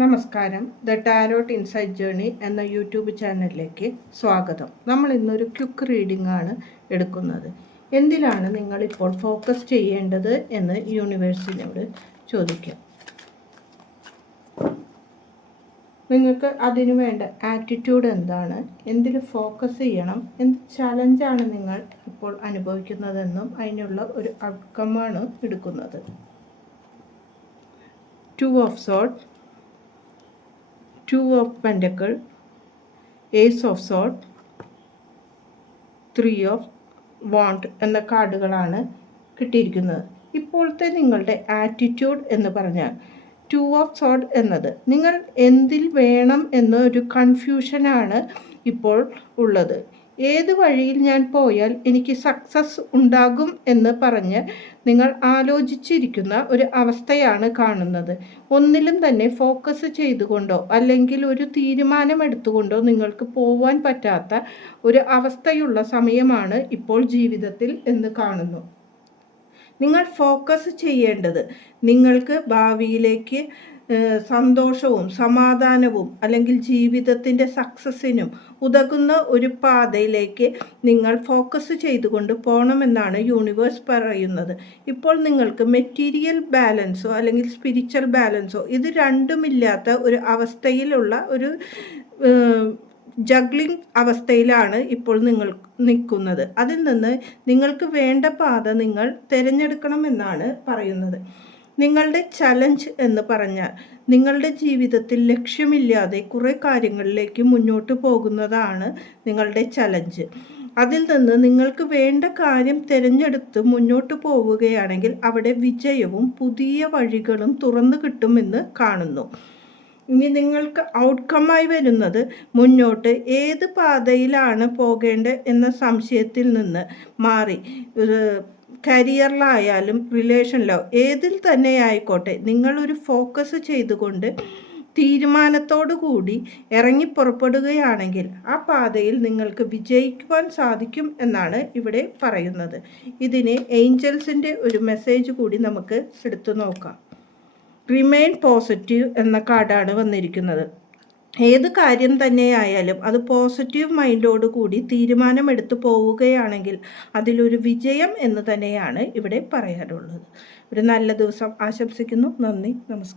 നമസ്കാരം. The tarot insight journey എന്ന YouTube ചാനലിലേക്ക് സ്വാഗതം. നമ്മൾ ഇന്നൊരു ക്വിക്ക് റീഡിംഗ് ആണ് എടുക്കുന്നത്. എന്തിലാണ് നിങ്ങളിപ്പോൾ ഫോക്കസ് ചെയ്യേണ്ടത് എന്ന് യൂണിവേഴ്സിനോട് ചോദിക്കാം. നിങ്ങൾക്ക് അതിനു വേണ്ട ആറ്റിറ്റ്യൂഡ് എന്താണ്, എന്തിൽ ഫോക്കസ് ചെയ്യണം, എന്ത് ചലഞ്ചാണ് നിങ്ങൾ ഇപ്പോൾ അനുഭവിക്കുന്നതെന്നും അതിനുള്ള ഒരു ഔട്ട്കമാണ് എടുക്കുന്നത്. 2 of Swords, 2 of Pentacles, Ace of Swords, 3 of Wands എന്ന കാർഡുകളാണ് കിട്ടിയിരിക്കുന്നത്. ഇപ്പോഴത്തെ നിങ്ങളുടെ ആറ്റിറ്റ്യൂഡ് എന്ന് പറഞ്ഞാൽ 2 of Swords എന്നത് നിങ്ങൾ എന്തിൽ വേണം എന്നൊരു കൺഫ്യൂഷനാണ് ഇപ്പോൾ ഉള്ളത്. ഏത് വഴിയിൽ ഞാൻ പോയാൽ എനിക്ക് സക്സസ് ഉണ്ടാകും എന്ന് പറഞ്ഞ് നിങ്ങൾ ആലോചിച്ചിരിക്കുന്ന ഒരു അവസ്ഥയാണ് കാണുന്നത്. ഒന്നിലും തന്നെ ഫോക്കസ് ചെയ്തുകൊണ്ടോ അല്ലെങ്കിൽ ഒരു തീരുമാനമെടുത്തുകൊണ്ടോ നിങ്ങൾക്ക് പോവാൻ പറ്റാത്ത ഒരു അവസ്ഥയുള്ള സമയമാണ് ഇപ്പോൾ ജീവിതത്തിൽ എന്ന് കാണുന്നു. നിങ്ങൾ ഫോക്കസ് ചെയ്യേണ്ടത് നിങ്ങൾക്ക് ഭാവിയിലേക്ക് സന്തോഷവും സമാധാനവും അല്ലെങ്കിൽ ജീവിതത്തിൻ്റെ സക്സസ്സിനും ഉതകുന്ന ഒരു പാതയിലേക്ക് നിങ്ങൾ ഫോക്കസ് ചെയ്തുകൊണ്ട് പോകണമെന്നാണ് യൂണിവേഴ്സ് പറയുന്നത്. ഇപ്പോൾ നിങ്ങൾക്ക് മെറ്റീരിയൽ ബാലൻസോ അല്ലെങ്കിൽ സ്പിരിച്വൽ ബാലൻസോ ഇത് രണ്ടുമില്ലാത്ത ഒരു അവസ്ഥയിലുള്ള ഒരു ജഗ്ലിംഗ് അവസ്ഥയിലാണ് ഇപ്പോൾ നിങ്ങൾ നിൽക്കുന്നത്. അതിൽ നിന്ന് നിങ്ങൾക്ക് വേണ്ട പാത നിങ്ങൾ തിരഞ്ഞെടുക്കണമെന്നാണ് പറയുന്നത്. നിങ്ങളുടെ ചലഞ്ച് എന്ന് പറഞ്ഞാൽ നിങ്ങളുടെ ജീവിതത്തിൽ ലക്ഷ്യമില്ലാതെ കുറേ കാര്യങ്ങളിലേക്ക് മുന്നോട്ട് പോകുന്നതാണ് നിങ്ങളുടെ ചലഞ്ച്. അതിൽ നിന്ന് നിങ്ങൾക്ക് വേണ്ട കാര്യം തിരഞ്ഞെടുത്ത് മുന്നോട്ട് പോവുകയാണെങ്കിൽ അവിടെ വിജയവും പുതിയ വഴികളും തുറന്നു കിട്ടുമെന്ന് കാണുന്നു. ഇനി നിങ്ങൾക്ക് ഔട്ട്കമായി വരുന്നത് മുന്നോട്ട് ഏത് പാതയിലാണ് പോകേണ്ടത് എന്ന സംശയത്തിൽ നിന്ന് മാറി കരിയറിലായാലും റിലേഷനിലോ ഏതിൽ തന്നെ ആയിക്കോട്ടെ നിങ്ങളൊരു ഫോക്കസ് ചെയ്തുകൊണ്ട് തീരുമാനത്തോടു കൂടി ഇറങ്ങി പുറപ്പെടുകയാണെങ്കിൽ ആ പാതയിൽ നിങ്ങൾക്ക് വിജയിക്കുവാൻ സാധിക്കും എന്നാണ് ഇവിടെ പറയുന്നത്. ഇതിന് ഏഞ്ചൽസിൻ്റെ ഒരു മെസ്സേജ് കൂടി നമുക്ക് എടുത്തു നോക്കാം. റിമെയിൻ പോസിറ്റീവ് എന്ന കാർഡാണ് വന്നിരിക്കുന്നത്. ഏത് കാര്യം തന്നെയായാലും അത് പോസിറ്റീവ് മൈൻഡോട് കൂടി തീരുമാനമെടുത്ത് പോവുകയാണെങ്കിൽ അതിലൊരു വിജയം എന്ന് തന്നെയാണ് ഇവിടെ പറയാനുള്ളത്. ഒരു നല്ല ദിവസം ആശംസിക്കുന്നു. നന്ദി, നമസ്കാരം.